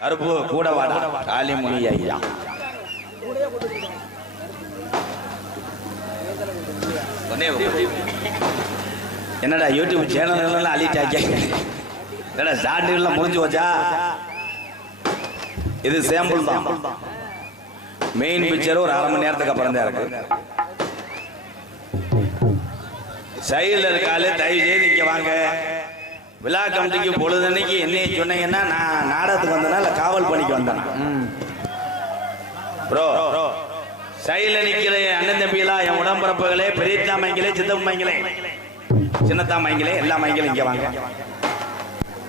கருப்பு கூட வாடா காளிமுனி ஐயா. என்னடா யூடியூப் சேனல் அழிட்டாக்க, என்னடா ஸ்டார்டிங்ல முடிஞ்சு வச்சா. இது சாம்பிள் தான், மெயின் பிக்சர் ஒரு அரை மணி நேரத்துக்கு அப்புறம் தான் இருக்கு. சைடில் இருக்காலே தயவு செய்து இங்க வாங்க. விழா கமிட்டிக்கு பொழுதன்னைக்கு என்னைய சொன்னீங்கன்னா நான் நாடகத்துக்கு வந்தேனா இல்லை காவல் பணிக்கு வந்தேன். ப்ரோ சைடில் நிற்கிற அண்ணன் தம்பிகளா, என் உடம்பரப்புகளே, பெரியத்தா மைங்களே, சித்தப்பு மைங்களே, சின்னத்தா மைங்களே, எல்லா மைங்களும் இங்கே வாங்க.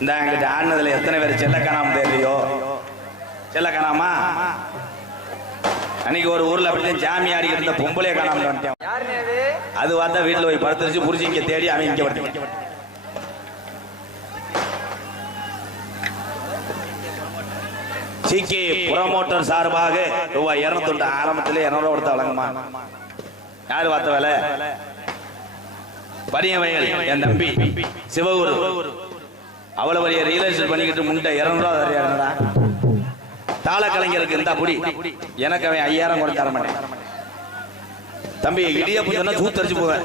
இந்த எங்கிட்ட ஆடினதுல எத்தனை பேர் செல்லக்கானாம தெரியலையோ? செல்லக்கானாமா அன்னைக்கு ஒரு ஊர்ல அப்படிதான் ஜாமி ஆடிக்கிட்டு இருந்த பொம்பளைய காணாம வந்துட்டேன். அது பார்த்தா வீட்டுல போய் படுத்துருச்சு, புரிஞ்சு இங்க தேடி அவன் இங்க வந்து. சிக்கி புரமோட்டர் சார்பாக ரூபாய் 200 ஆரம்பத்திலே 200 கொடுத்த வழங்குமா. யாரு பார்த்த வேலை? பரிய வயல் என் தம்பி சிவகுரு. அவ்வளவு வழிய ரியல் எஸ்டேட் பண்ணிக்கிட்டு முன்ட்ட 200 ரூபா தாள கலைஞருக்கு இருந்தா புடி. எனக்கு அவன் 5000 கூட தர மாட்டேன். தம்பி இடியப்ப சொன்னா சூத்தரிச்சு போவேன்.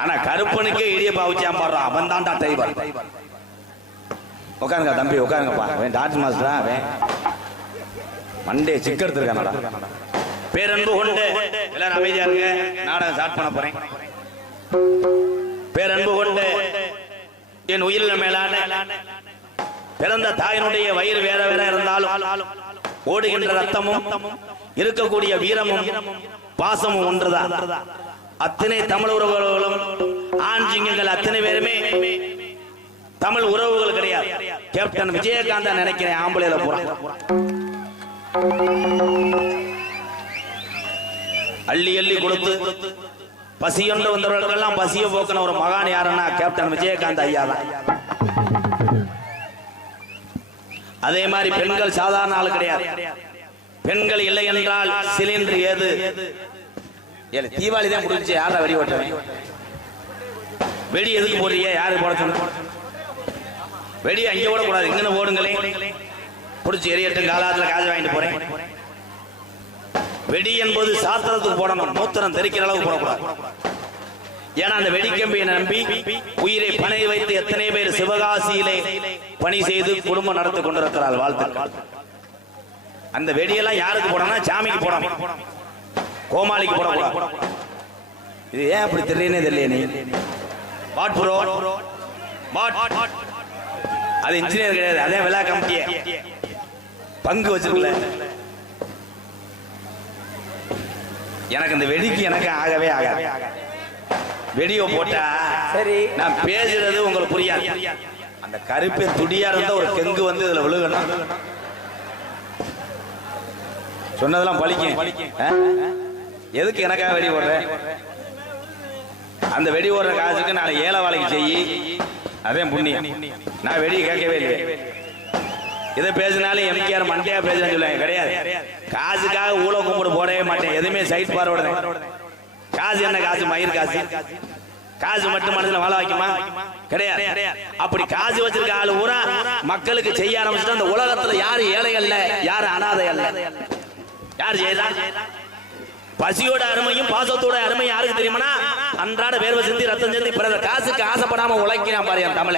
ஆனா கருப்பனுக்கே இடியப்பா வச்சு பாடுறான், அவன் தான்டா டைவர். உட்காருங்க தம்பி, உட்காருங்கப்பா. அவன் டான்ஸ் மாஸ்டரா, அவன் மண்டே சிக்க எடுத்துருக்கானடா. பேரன்பு கொண்டு எல்லாரும் அமைதியா இருங்க, நாடகம் ஸ்டார்ட் பண்ண போறேன். பேரன்பு கொண்டு என் உயிரின மேலான பிறந்த தாயினுடைய வயிறு வேற வேற இருந்தாலும் ஓடுகின்ற ரத்தமும் இருக்கக்கூடிய வீரமும் பாசமும் ஒன்றுதான். அத்தனை தமிழ் உறவுகளும் ஆண் சிங்கங்கள் அத்தனை பேருமே தமிழ் உறவுகள் கிடையாது. கேப்டன் விஜயகாந்த் நினைக்கிறேன் ஆம்பளையில போறான். அள்ளி அள்ளி கொடுத்து பசியொன்று வந்தவர்களுக்கெல்லாம் பசிய போக்கின ஒரு மகான் யாருன்னா கேப்டன் விஜயகாந்த் ஐயா தான். அதே மாதிரி பெண்கள் சாதாரண ஆள் கிடையாது. பெண்கள் இல்லை என்றால் சிலிண்டர் ஏது. தீபாவளி தான் முடிஞ்சு யாரா வெடி ஓட்டுறேன்? வெடி எதுக்கு போடுறீங்க? யாரு போட சொன்ன? வெடி அங்கே ஓடக்கூடாது, இங்கன்னு ஓடுங்களே. பிடிச்சி எரியட்டும், காலாத்துல காசு வாங்கிட்டு போறேன். வெடி என்பது சாஸ்திரத்துக்கு போடணும், மூத்திரம் தெரிக்கிற அளவுக்கு போடக்கூடாது. ஏன்னா அந்த வெடிக்கம்பியை நம்பி உயிரை பணை வைத்து எத்தனை பேர் சிவகாசியிலே பணி செய்து குடும்பம் நடத்தி கொண்டிருக்கிறார். வாழ்த்துக்கள். அந்த வெடியெல்லாம் யாருக்கு போடணும்? சாமிக்கு போடணும், கோமாளிக்கு போடக்கூடாது. இது ஏன் அப்படி தெரியனே தெரியல. நீ வாட் ப்ரோ, வாட் அது இன்ஜினியர் கிடையாது, அதே விழா கமிட்டியே பங்கு வச்சிருக்கல. எனக்கு இந்த வெடிக்கு எனக்கு ஆகவே ஆகாது. வெடியோ போட்டா சரி, நான் பேசுறது உங்களுக்கு புரியாது. அந்த கருப்பை துடியா இருந்தா ஒரு கெங்கு வந்து இதுல விழுகணும். சொன்னதெல்லாம் பழிக்கும். எதுக்கு எனக்காக வெடி போடுற? அந்த வெடி ஓடுற காசுக்கு நாளை ஏழை வேலைக்கு செய்யி, அதே புண்ணியம். நான் வெடி கேட்கவே இல்லை. இதை பேசினாலும் எம்கேஆர் மண்டையா பேசுறேன்னு சொல்லுவாங்க. கிடையாது, காசுக்காக ஊழ கும்பிடு போடவே மாட்டேன். எதுவுமே சைட் பார்வையிட. காசு என்ன காசு? மயிர் காசு. காசு மட்டும் மனசுல வாழ வைக்குமா? கிடையாது. அப்படி காசு வச்சிருக்க ஆளு ஊரா மக்களுக்கு செய்ய ஆரம்பிச்சுட்டு அந்த உலகத்துல யாரு ஏழை அல்ல, யாரு அனாதை அல்ல. யாரு செய்யறா? பசியோட அருமையும் பாசத்தோட அருமையும் யாருக்கு தெரியுமா? அன்றாட வேர்வை சிந்தி ரத்தம் சிந்தி பிறகு காசுக்கு ஆசைப்படாம உழைக்கிறான் பாரு என் தமிழ.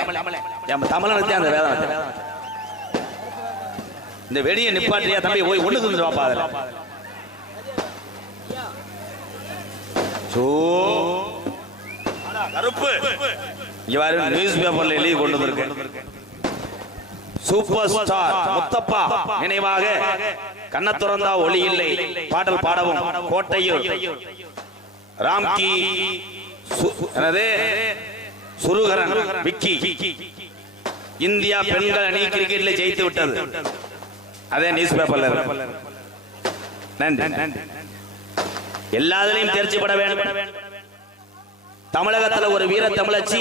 என் தமிழனுக்கு அந்த வேதனை. இந்த வெடியை நிப்பாட்டியா தம்பி? போய் ஒண்ணு தந்துட்டு வாப்பா. அதுல கருப்பு நியூஸ் பேப்பர்ல எழுதி கொண்டு வந்திருக்கேன். சூப்பர் ஸ்டார் முத்தப்பா நினைவாக கண்ண திறந்தா ஒளி இல்லை பாடல் பாடவும் கோட்டையூர் ராம்கி சுருகரன் விக்கி இந்தியா பெண்கள் அணி கிரிக்கெட்ல ஜெயித்து விட்டது. அதே நியூஸ் பேப்பர்ல நன்றி. எல்லாத்திலையும் தேர்ச்சி பெற வேண்டும். தமிழகத்தில் ஒரு வீர தமிழச்சி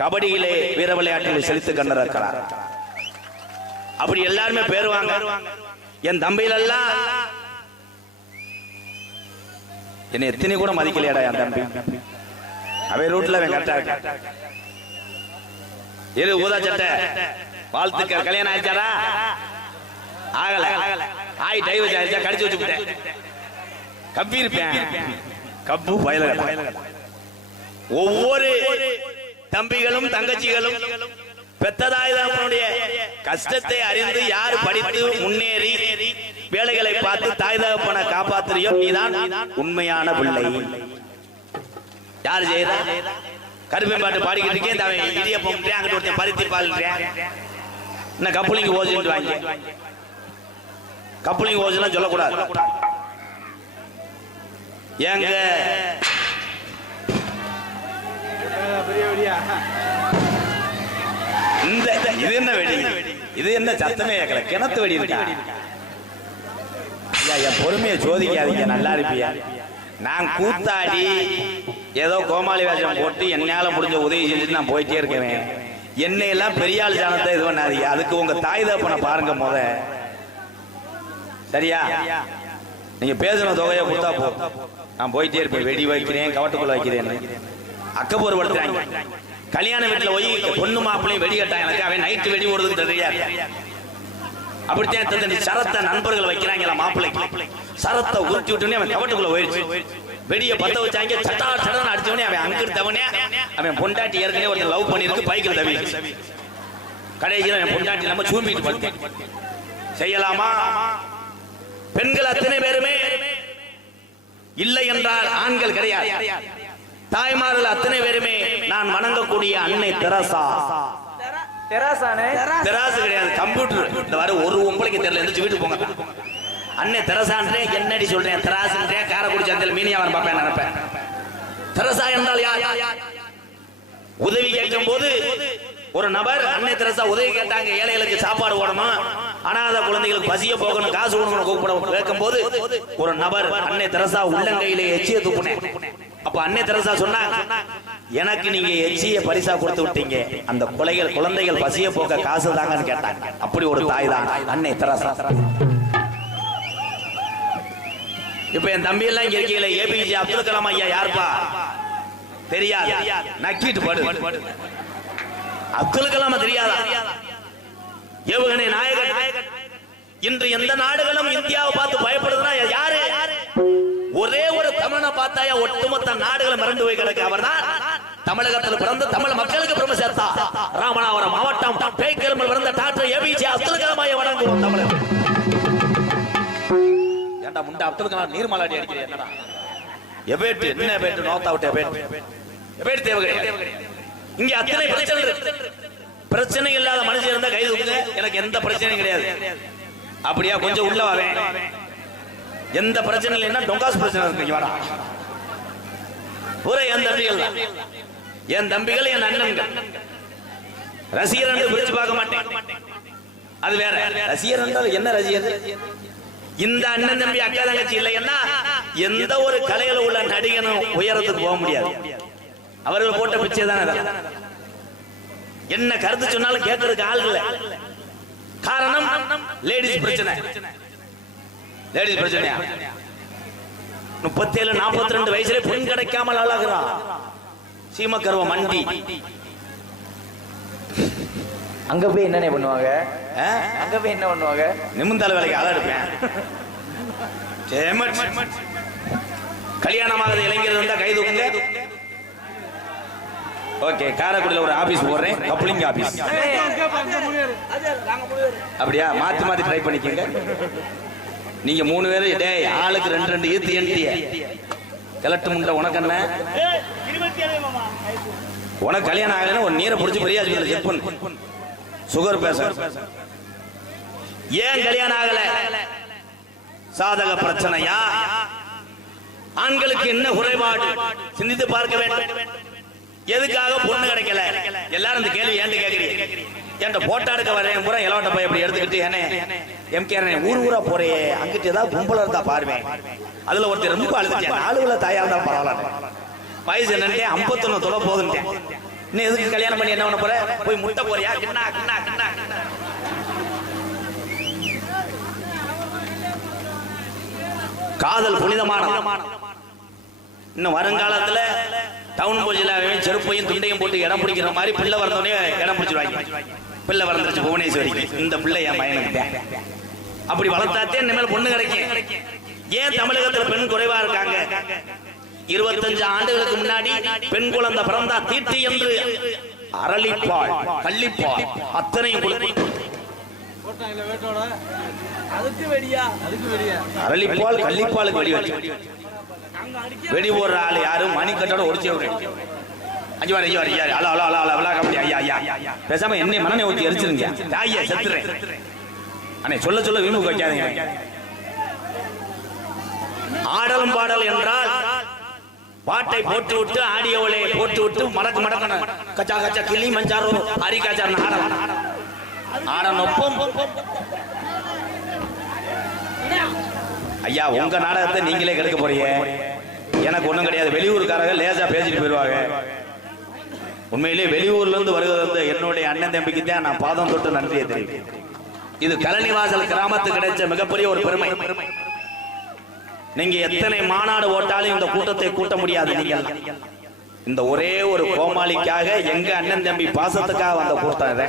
கபடியிலே வீர விளையாட்டில் செலுத்து கண்டிருக்கிறார். அப்படி எல்லாருமே பேருவாங்க. என் தம்பியில எல்லாம் என்னை எத்தனை கூட மதிக்கலையாடா என் தம்பி. அவன் ரூட்ல அவன் கரெக்டா இருக்கான். இரு ஊதா சட்டை வாழ்த்துக்கள். கல்யாணம் ஆயிடுச்சாரா? ஆகல. ஆய் டைவர்ஸ் ஆயிடுச்சா? கடிச்சு வச்சுட்டேன். கப்பி இருப்பேன். கப்பு பயல. ஒவ்வொரு தம்பிகளும் தங்கச்சிகளும் பெத்ததாயுடைய கஷ்டத்தை அறிந்து யார் படித்து முன்னேறி வேலைகளை பார்த்து தாய் தகப்பனை காப்பாத்துறியோ நீதான் உண்மையான பிள்ளை. யார் செய்யறா? கருப்பை பாட்டு பாடிக்கிட்டு இருக்கேன். இடியப்பம் அங்கிட்டு ஒருத்தன் பருத்தி பால்றேன். என்ன கப்புளிங்க ஓஜின்னு வாங்கி கப்புளிங்க ஓஜெல்லாம் சொல்லக்கூடாது. ஏங்க இந்த இது என்ன வெடி? இது என்ன சத்தமே கேட்கல? கிணத்து வெடி இருக்கா? என் பொறுமையை சோதிக்காதீங்க. நல்லா இருப்பியா? நான் கூத்தாடி ஏதோ கோமாளி வேஷம் போட்டு என்னால முடிஞ்ச உதவி செஞ்சுட்டு நான் போயிட்டே இருக்கேன். என்னையெல்லாம் பெரியாள் ஜானத்தை இது பண்ணாதீங்க. அதுக்கு உங்க தாய் தகப்பனை பாருங்க முத. சரியா? நீங்க பேசுன தொகையை கொடுத்தா போ, நான் போயிட்டே இருப்பேன். வெடி வைக்கிறேன், கவட்டுக்குள்ள வைக்கிறேன். அக்கப்போர் படுத்துறாங்க. கல்யாண வீட்டுல போய் பொண்ணு மாப்பிள்ளையும் வெடி கட்டாங்க. எனக்கு அவன் நைட்டு வெடி ஓடுறதுக்கு தெரியாது. அப்படித்தான் சரத்தை நண்பர்கள் வைக்கிறாங்களா மாப்பிள்ளைக்கு. சரத்தை உருட்டி விட்டுனே அவன் கவட்டுக்குள்ள போயிடுச்சு. வெடியை பத்த வச்சாங்க. சட்டா சடன்னு அடிச்சவனே அவன் அங்கிட்டு தவனே அவன் பொண்டாட்டி ஏற்கனவே ஒருத்தர் லவ் பண்ணிருக்கு. பைக்கில் தவி கடைசியில் அவன் பொண்டாட்டி நம்ம சூம்பிட்டு படுத்தேன். செய்யலாமா? பெண்கள் அத்தனை பேருமே இல்லை என்றால் ஆண்கள் கிடையாது. தாய்மார்கள் அத்தனை பேருமே நான் வணங்கக்கூடிய அன்னை தெரசா. தெராசு கிடையாது, கம்ப்யூட்டர். இந்த வர ஒரு உங்களுக்கு தெரியல, எந்திரிச்சு வீட்டுக்கு போங்க. அன்னை தெரசான்றே என்னடி சொல்றேன்? தெராசுன்றே காரக்குடி சந்தையில் மீனியாவன் பார்ப்பேன் நினைப்பேன். தெரசா என்றால் யார்? உதவி கேட்கும் போது ஒரு நபர் அன்னை தெரசா உதவி கேட்டாங்க. ஏழைகளுக்கு சாப்பாடு போடணும், அனாதை குழந்தைகளுக்கு பசிய போகணும், காசு கொடுக்கணும் கூப்பிட கேட்கும் போது ஒரு நபர் அன்னை தெரசா உள்ளங்கையிலே எச்சிய துப்புனேன். அப்ப அன்னை தெரசா சொன்னாங்க, எனக்கு நீங்க எச்சிய பரிசா கொடுத்து விட்டீங்க, அந்த குழந்தைகள் பசிய போக்க காசு தாங்கன்னு கேட்டாங்க. அப்படி ஒரு தாய் தான் அன்னை தெரசா. இப்ப என் தம்பி எல்லாம் இங்க இருக்கீங்களே, ஏபிஜே அப்துல் கலாம் ஐயா யாருப்பா தெரியாது? நக்கிட்டு படு. அப்துல் கலாம் தெரியாதா? ஏவுகணை நாயகன். இன்று எந்த நாடுகளும் இந்தியாவை பார்த்து பயப்படுதுன்னா யாரு? ஒரே ஒரு தமிழனை பார்த்தாயா ஒட்டுமொத்த நாடுகளை மறந்து போய் கிடக்கு. அவர்தான் தமிழகத்தில் பிறந்த தமிழ் மக்களுக்கு பெருமை சேர்த்தா. ராமநாதபுரம் மாவட்டம் பேய்க்கரும்பில் பிறந்த டாக்டர் ஏபிஜே அப்துல் கலாம் ஐயா வணங்குவோம். தமிழகம் ஏண்டா முண்டா அப்துல் கலாம் நீர்மலாடி அடிக்கிறேன். என்னடா எபேட்டு என்ன பேட்டு நோத்தா விட்டு எபேட்டு தேவை கிடையாது. இங்க அத்தனை பிரச்சனை இல்லாத மனுஷன் இருந்தா கைது கொடுங்க. எனக்கு எந்த பிரச்சனையும் கிடையாது. அப்படியா? கொஞ்சம் உள்ள வரேன். எந்த பிரச்சனை இல்லைன்னா டொங்காஸ் பிரச்சனை இருக்கு. ஒரே என் தம்பிகள் என் அண்ணன்கள். ரசிகர் என்று பிரிச்சு பார்க்க மாட்டேன், அது வேற. ரசிகர் என்றால் என்ன ரசிகர்? இந்த அண்ணன் தம்பி அக்கா தங்கச்சி இல்லைன்னா எந்த ஒரு கலையில உள்ள நடிகனும் உயரத்துக்கு போக முடியாது. அவர்கள் போட்ட பிச்சை தான். என்ன கருத்து சொன்னாலும் கேட்கறதுக்கு ஆள் இல்லை. காரணம் லேடிஸ் பிரச்சனை. லேடிஸ் பிரச்சனை 37 42 வயசுல பெண் கிடைக்காமல் ஆளாகிறான். சீமக்கருவ மண்டி. அங்க போய் என்ன பண்ணுவாங்க? அங்க போய் என்ன பண்ணுவாங்க? நிமிந்தால வேலைக்கு ஆள எடுப்பேன். கல்யாணமாகத இளைஞர் இருந்தா கை தூக்குங்க. ஓகே, காரைக்குடியில் ஒரு ஆபீஸ் போடுறேன், கப்ளிங் ஆபீஸ். அப்படியா? மாத்தி மாத்தி ட்ரை பண்ணிக்கங்க. நீங்க 3 பேரு டேய் ஆளுக்கு 2 ஈத்து என்டிய கிளட்டு முண்டை. உனக்கு என்ன? உனக்கு கல்யாணம் ஆகலைன்னா ஒரு நீரை பிடிச்சி பெரிய ஆஸ்பத்திரி செக் பண்ணு. சுகர் பேச. ஏன் கல்யாணம் ஆகல? சாதக பிரச்சனையா? ஆண்களுக்கு என்ன குறைபாடு? சிந்தித்து பார்க்க வேண்டும். எதுக்காக பொண்ணு கிடைக்கல? எல்லாரும் இந்த கேள்வி ஏன் கேட்கிறீங்க? என்கிட்ட போட்டோ எடுக்க வரேன் பூரா இலவட்ட போய் அப்படி எடுத்துக்கிட்டு ஏனே எம்கே ஊர் ஊரா போறே, அங்கிட்டு ஏதாவது கும்பல இருந்தா பாருவேன். அதுல ஒருத்தர் ரொம்ப அழுதுட்டேன். 4 தாயா இருந்தா பரவாயில்ல, வயசு என்னன்ட்டு 51 தொட போதுன்ட்டேன். இன்னும் எதுக்கு கல்யாணம் பண்ணி என்ன பண்ண போற? போய் முட்டை போறியா? கிண்ணா கிண்ணா கிண்ணா. காதல் புனிதமான. இன்னும் வருங்காலத்துல டவுன் போச்சுல செருப்பையும் துண்டையும் போட்டு இடம் பிடிக்கிற மாதிரி பிள்ளை வந்தோடனே இடம் பிடிச்சிருவாங்க. பிள்ளை வளர்ந்துருச்சு புவனேஸ்வரிக்கு, இந்த பிள்ளை என் பையனுக்கு அப்படி வளர்த்தாத்தே இனிமேல் பொண்ணு கிடைக்கும். ஏன் தமிழகத்துல பெண் குறைவா இருக்காங்க? 25 ஆண்டுகளுக்கு முன்னாடி பெண் குழந்தை பிறந்தா தீட்டு என்று அரளிப்பால் கள்ளிப்பால் அத்தனையும் அரளிப்பால் கள்ளிப்பாலுக்கு வெடி வச்சு வெடி போடுற ஆள் யாரும் மணிக்கட்டோட ஒடிச்சு பேசாம என்ன மனநே ஊத்தி எரிச்சிருங்க. தாயா செத்துறேன் அண்ணே, சொல்ல சொல்ல வீணு வைக்காதீங்க. ஆடலும் பாடல் என்றால் பாட்டை போட்டு விட்டு ஆடியோவிலே போட்டு விட்டு மடக்கு மடக்கணும் கச்சா கச்சா கிளி மஞ்சாரோ அரிக்காச்சார் ஆடனொப்பும். ஐயா, உங்க நாடகத்தை நீங்களே கெடுக்க போறீங்க. எனக்கு ஒண்ணும் கிடையாது. வெளியூருக்காரங்க லேசா பேசிட்டு போயிருவாங்க. உண்மையிலேயே வெளியூர்ல இருந்து வருகிறது என்னுடைய அண்ணன் தம்பிக்கு தான் நான் பாதம் தொட்டு நன்றியை தெரிவிக்கிறேன். இது கலனிவாசல் கிராமத்துக்கு கிடைச்ச மிகப்பெரிய ஒரு பெருமை. நீங்க எத்தனை மாநாடு ஓட்டாலும் இந்த கூட்டத்தை கூட்ட முடியாது. நீங்கள் இந்த ஒரே ஒரு கோமாளிக்காக எங்க அண்ணன் தம்பி பாசத்துக்காக வந்த கூட்டம் இதை.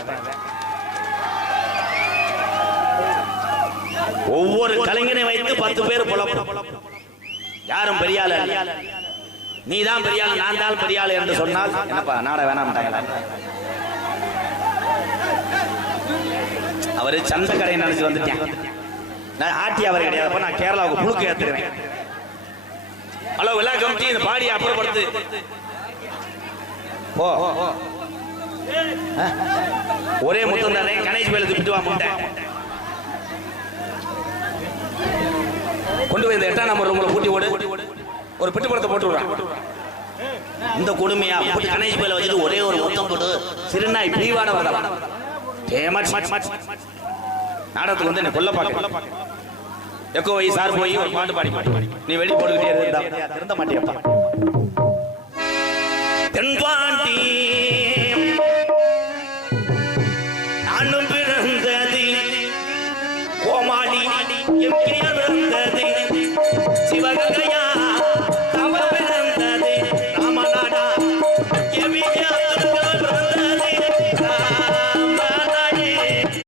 ஒவ்வொரு கலைஞனை வைத்து 10 பேர் புலப்படும். யாரும் பெரியாள் நீ தான் பெரியாள் நான் தான் பெரியாள் என்று சொன்னால் என்னப்பா நாட வேணாம்ட்டாங்களா? அவரு சந்த கடை நினைச்சு வந்துட்டேன். நான் ஆட்டி அவர் கிடையாது, நான் கேரளாவுக்கு புழுக்கு ஏத்துருவேன். ஹலோ விழா கமிட்டி இந்த பாடியை அப்புறப்படுத்து போ. ஒரே முத்தம் தானே கணேஷ் பேல திட்டு வா முட்டை கொண்டு போய் இந்த 8ஆம் நம்பர் ரூம்ல பூட்டி ஓடு. ஒரு பெட்டு படத்தை போட்டு விடுறான். இந்த கொடுமையா போட்டு கணேஷ் பேல வச்சுட்டு ஒரே ஒரு முத்தம் போட்டு சிறுநாய் பிரிவான வரலாம். நாடகத்துக்கு வந்து என்ன கொல்ல பார்க்க எக்கோ வை சார் போய் ஒரு பாட்டு பாடி நீ வெளியே போட்டுக்கிட்டே இருந்தா மாட்டியப்பா. தென்பாண்டி